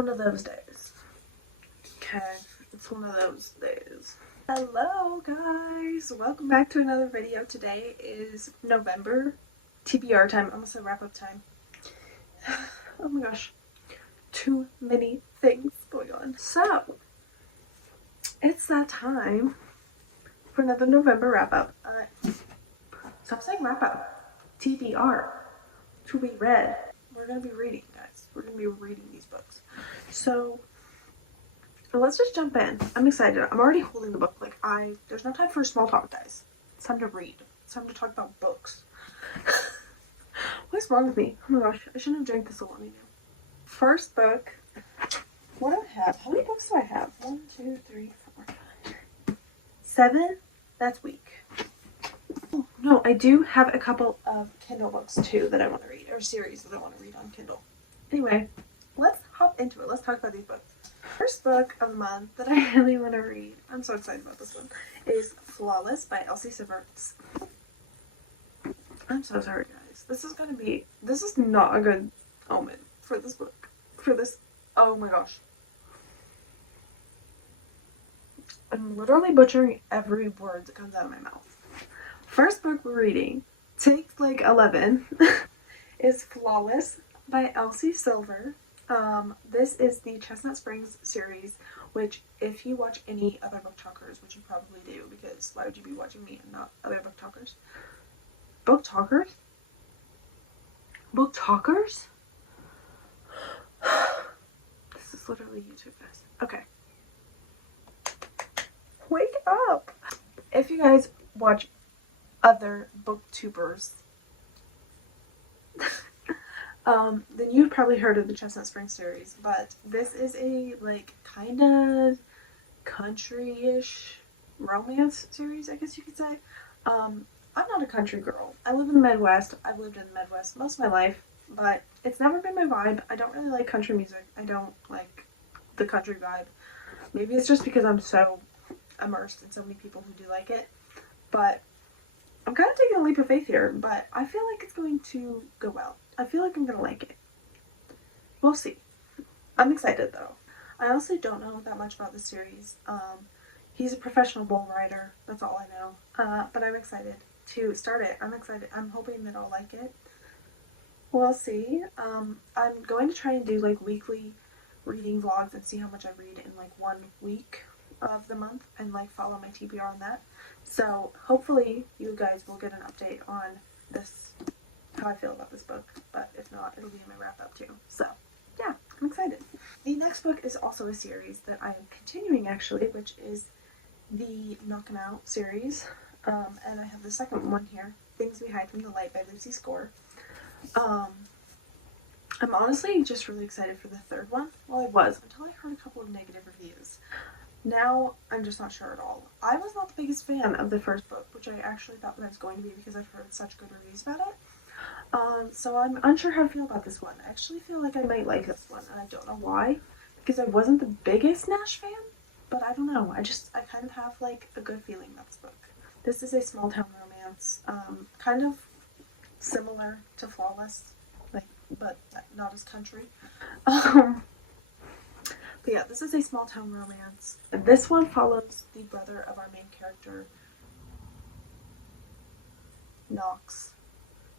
one of those days. Okay, it's one of those days. Hello guys, welcome back to another video. Today is November TBR time, almost a wrap up time. Oh my gosh, too many things going on. So, it's that time for another November wrap up. Stop saying wrap up. TBR, to be read. We're gonna be reading, guys. We're gonna be reading these books. So, let's just jump in. I'm excited. I'm already holding the book. There's no time for small talk, guys. It's time to read. It's time to talk about books. What's wrong with me? Oh my gosh, I shouldn't have drank this alone now. First book. What do I have? How many books do I have? 1, 2, 3, 4, 5, 7? That's weak. Oh, no, I do have a couple of Kindle books too that I want to read, or series that I want to read on Kindle. Anyway, let's hop into it. Let's talk about these books. First book of the month that I really want to read, I'm so excited about this one, is Flawless by Elsie Severance. I'm so sorry, guys. This is not a good omen for this book. Oh my gosh. I'm literally butchering every word that comes out of my mouth. First book we're reading, take 11, is Flawless by Elsie Silver. This is the Chestnut Springs series, which if you watch any other book talkers, which you probably do, because why would you be watching me and not other book talkers? Book talkers? Book talkers? This is literally YouTube, guys. Okay. Wake up! If you guys watch other booktubers, then you've probably heard of the Chestnut Springs series, but this is a kind of country-ish romance series, I guess you could say. I'm not a country girl. I live in the Midwest. I've lived in the Midwest most of my life, but it's never been my vibe. I don't really like country music. I don't like the country vibe. Maybe it's just because I'm so immersed in so many people who do like it, but I'm kind of taking a leap of faith here, but I feel like it's going to go well. I feel like I'm going to like it. We'll see. I'm excited though. I honestly don't know that much about the series. He's a professional bull rider. That's all I know. But I'm excited to start it. I'm excited. I'm hoping that I'll like it. We'll see. I'm going to try and do weekly reading vlogs and see how much I read in 1 week of the month and follow my TBR on that. So hopefully you guys will get an update on this, how I feel about this book, but if not, it'll be in my wrap up too. So yeah, I'm excited. The next book is also a series that I am continuing actually, which is the Knock 'Em Out series, and I have the second one here, Things We Hide from the Light by Lucy Score. I'm honestly just really excited for the third one. Well, I was until I heard a couple of negative reviews. Now, I'm just not sure at all. I was not the biggest fan of the first book, which I actually thought that I was going to be because I've heard such good reviews about it. So I'm unsure how to feel about this one. I actually feel like I might like this one, and I don't know why. Because I wasn't the biggest Nash fan, but I don't know. I kind of have a good feeling about this book. This is a small town romance, kind of similar to Flawless, but not as country. But yeah, this is a small town romance. And this one follows the brother of our main character, Knox.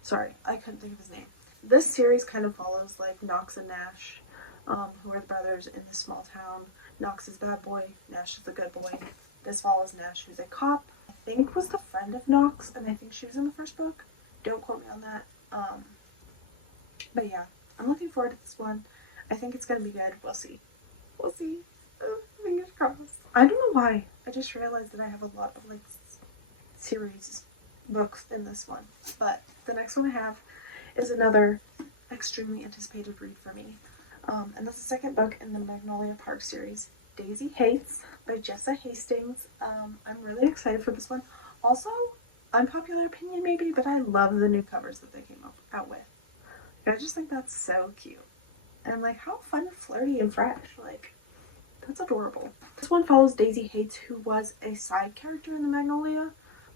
Sorry, I couldn't think of his name. This series kind of follows Knox and Nash, who are the brothers in this small town. Knox is a bad boy, Nash is a good boy. This follows Nash, who's a cop. I think was the friend of Knox, and I think she was in the first book. Don't quote me on that. But yeah, I'm looking forward to this one. I think it's gonna be good. We'll see. We'll see. Fingers crossed. I don't know why. I just realized that I have a lot of series books in this one. But the next one I have is another extremely anticipated read for me. And that's the second book in the Magnolia Park series, Daisy Hates by Jessa Hastings. I'm really excited for this one. Also, unpopular opinion maybe, but I love the new covers that they came out with. I just think that's so cute. And how fun and flirty and fresh. That's adorable. This one follows Daisy Hates, who was a side character in the Magnolia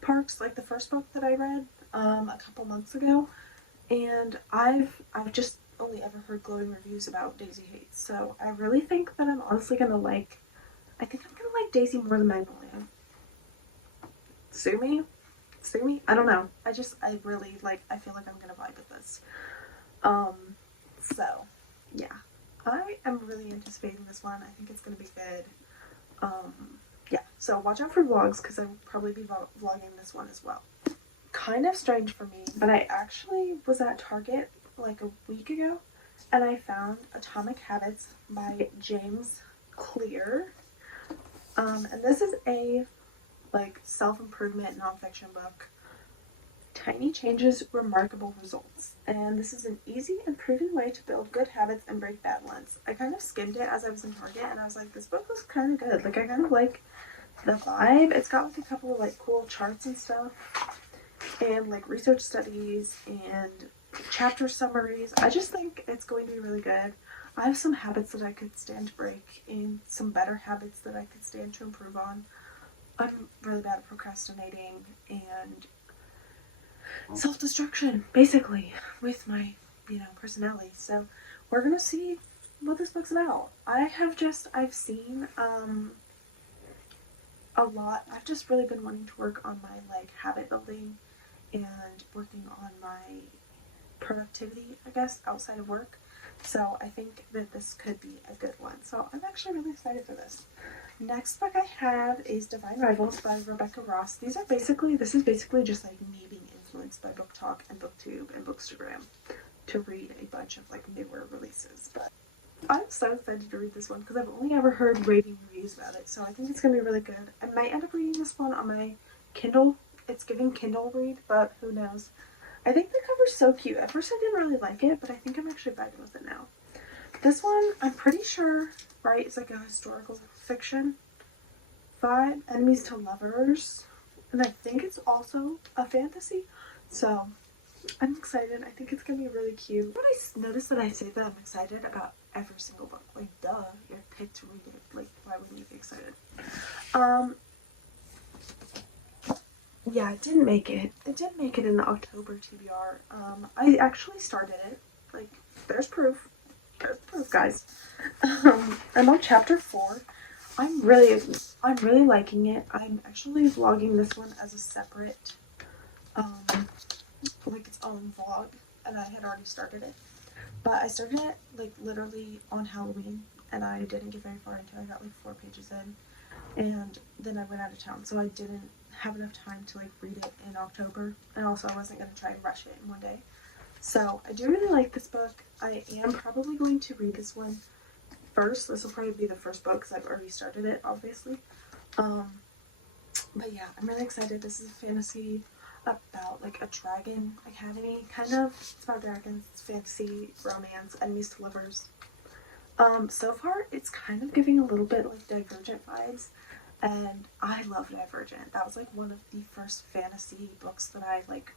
Parks, the first book that I read a couple months ago. And I've just only ever heard glowing reviews about Daisy Hates. So I really think that I'm honestly gonna like, I think I'm gonna like Daisy more than Magnolia. Sue me? Sue me? I don't know. I really like, I feel like I'm gonna vibe with this. So yeah, I am really anticipating this one. I think it's gonna be good. Yeah, so watch out for vlogs because I will probably be vlogging this one as well. Kind of strange for me, but I actually was at Target like a week ago and I found Atomic Habits by James Clear. And this is a like self-improvement nonfiction book. Tiny changes, remarkable results. And this is an easy and proven way to build good habits and break bad ones. I kind of skimmed it as I was in Target and I was like, this book was kind of good. Like I kind of like the vibe. It's got like a couple of like cool charts and stuff and like research studies and chapter summaries. I just think it's going to be really good. I have some habits that I could stand to break and some better habits that I could stand to improve on. I'm really bad at procrastinating and self-destruction, basically, with my, personality. So we're gonna see what this book's about. I've seen a lot. I've just really been wanting to work on my like habit building and working on my productivity, I guess, outside of work. So I think that this could be a good one. So I'm actually really excited for this. Next book I have is Divine Rivals by Rebecca Ross. This is basically just like me being influenced by Book Talk and BookTube and Bookstagram to read a bunch of like newer releases. But I'm so excited to read this one because I've only ever heard raving reviews about it. So I think it's going to be really good. I might end up reading this one on my Kindle. It's giving Kindle read, but who knows. I think the cover's so cute. At first I didn't really like it, but I think I'm actually vibing with it now. This one, I'm pretty sure, right, it's like a historical fiction vibe, enemies to lovers, and I think it's also a fantasy, so I'm excited. I think it's gonna be really cute. But I noticed that I say that I'm excited about every single book. Like, duh, you're picked to read it. Like, why wouldn't you be excited? Yeah, it didn't make it. It didn't make it in the October TBR. I actually started it. Like, there's proof. There's proof, guys. I'm on chapter 4. I'm really liking it. I'm actually vlogging this one as a separate, like its own vlog, and I had already started it. But I started it like literally on Halloween, and I didn't get very far into it. I got like 4 pages in, and then I went out of town, so I didn't have enough time to like read it in October, and also I wasn't going to try and rush it in one day. So I do really like this book. I am probably going to read this one first. This will probably be the first book because I've already started it, obviously. But yeah, I'm really excited. This is a fantasy about like a dragon academy, kind of. It's about dragons, it's fantasy, romance, enemies to lovers. So far it's kind of giving a little bit like Divergent vibes, and I love Divergent. That was like one of the first fantasy books that I like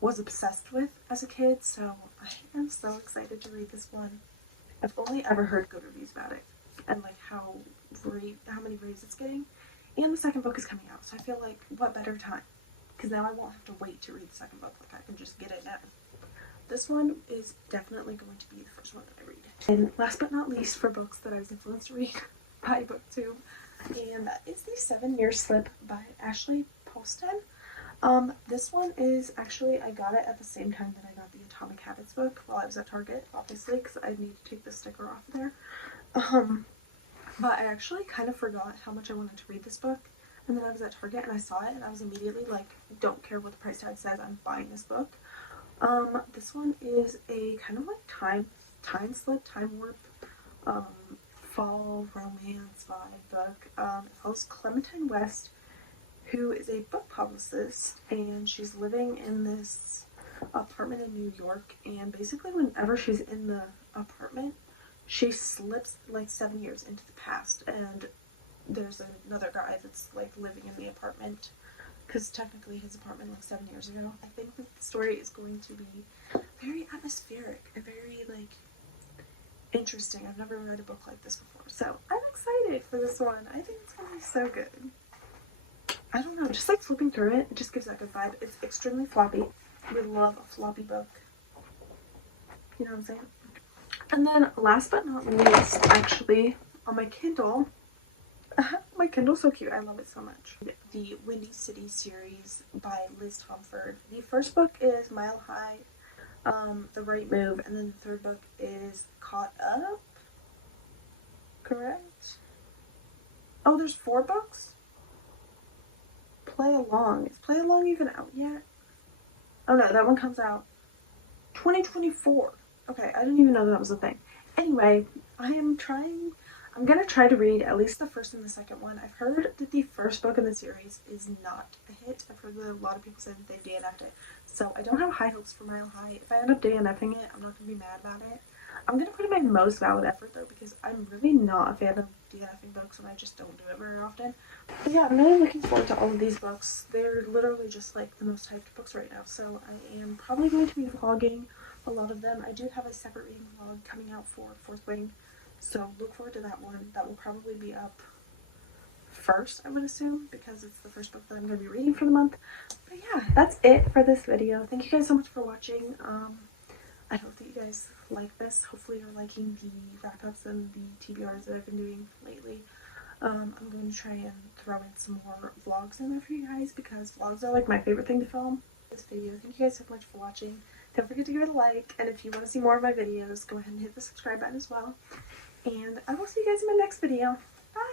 was obsessed with as a kid, so I am so excited to read this one. I've only ever heard good reviews about it, and like how many raves it's getting, and the second book is coming out, so I feel like what better time, because now I won't have to wait to read the second book, like I can just get it now. This one is definitely going to be the first one that I read. And last but not least, for books that I was influenced to read by BookTube, and that is The 7-Year Slip by Ashley Poston. This one is actually, I got it at the same time that I got the Atomic Habits book while I was at Target, obviously, because I need to take the sticker off there. But I actually kind of forgot how much I wanted to read this book, and then I was at Target and I saw it and I was immediately like, don't care what the price tag says, I'm buying this book. This one is a kind of like time slip, time warp, fall romance vibe book. It follows Clementine West, who is a book publicist, and she's living in this apartment in New York, and basically whenever she's in the apartment, she slips like 7 years into the past, and there's another guy that's like living in the apartment, because technically his apartment was 7 years ago. I think that the story is going to be very atmospheric and very like interesting. I've never read a book like this before, so I'm excited for this one. I think it's gonna be so good. I don't know, just like flipping through it just gives that good vibe. It's extremely floppy. We love a floppy book. You know what I'm saying? And then last but not least, actually, on my Kindle, my Kindle's so cute. I love it so much. The Windy City series by Liz Tomford. The first book is Mile High, The Right Move, and then the third book is Caught Up. Correct? Oh, there's 4 books? Play Along. Is Play Along even out yet? Oh no, that one comes out 2024. Okay, I didn't even know that was a thing. Anyway, I'm gonna try to read at least the first and the second one. I've heard that the first book in the series is not a hit. I've heard that a lot of people say that they DNF'd it. So I don't have high hopes for Mile High. If I end up DNFing it, I'm not gonna be mad about it. I'm gonna put in my most valid effort though, because I'm really not a fan of DNFing books and I just don't do it very often. But yeah, I'm really looking forward to all of these books. They're literally just like the most hyped books right now. So I am probably going to be vlogging a lot of them. I do have a separate reading vlog coming out for Fourth Wing, so look forward to that one. That will probably be up first, I would assume, because it's the first book that I'm going to be reading for the month. But yeah, that's it for this video. Thank you guys so much for watching. I hope that you guys like this. Hopefully you're liking the wrap-ups and the TBRs that I've been doing lately. I'm going to try and throw in some more vlogs in there for you guys, because vlogs are like my favorite thing to film. This video. Thank you guys so much for watching. Don't forget to give it a like, and if you want to see more of my videos, go ahead and hit the subscribe button as well. And I will see you guys in my next video. Bye!